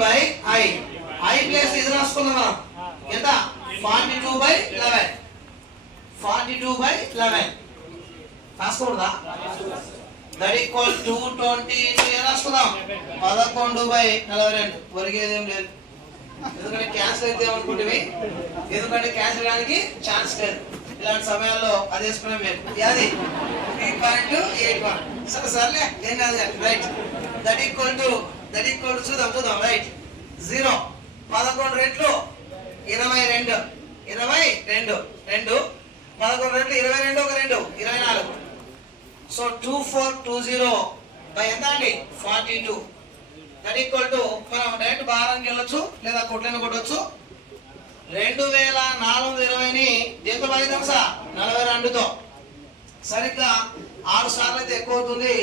40/i. I place ఇది రాసుకుందాం మనం. ఎంత? 42/11. 42/11 రాసుకోకూడదా? That equal 220 రాసుకుందాం. 11/42. ఒరిగేదేం లేదు, ఎందుకంటే క్యాన్సిల్ అయితే ఏమనుకుంటుంది, ఎందుకంటే క్యాన్సిల్ చేయడానికి ఛాన్స్ లేదు. ఇలాంటి సమయాల్లో అది వేసుకునే మేము అది 3.81. సర్లే ఏం కాదు రైట్. దట్ ఈక్వల్ టు చూద్దాం రైట్. 0 11 రెట్లు 22. 22 2 11 రెట్లు 22 ఒక 2 24. సో 2420 బై ఎంత అండి? 42. దట్ ఈక్వల్ టు మనం డైరెక్ట్ భారానికి వెళ్ళొచ్చు లేదా కొట్లని కొట్టవచ్చు. 2420ని దేంతో భాగిద్దాం సార్? 42తో. సరిగ్గా 6 సార్లు అయితే ఎక్కువ అవుతుంది.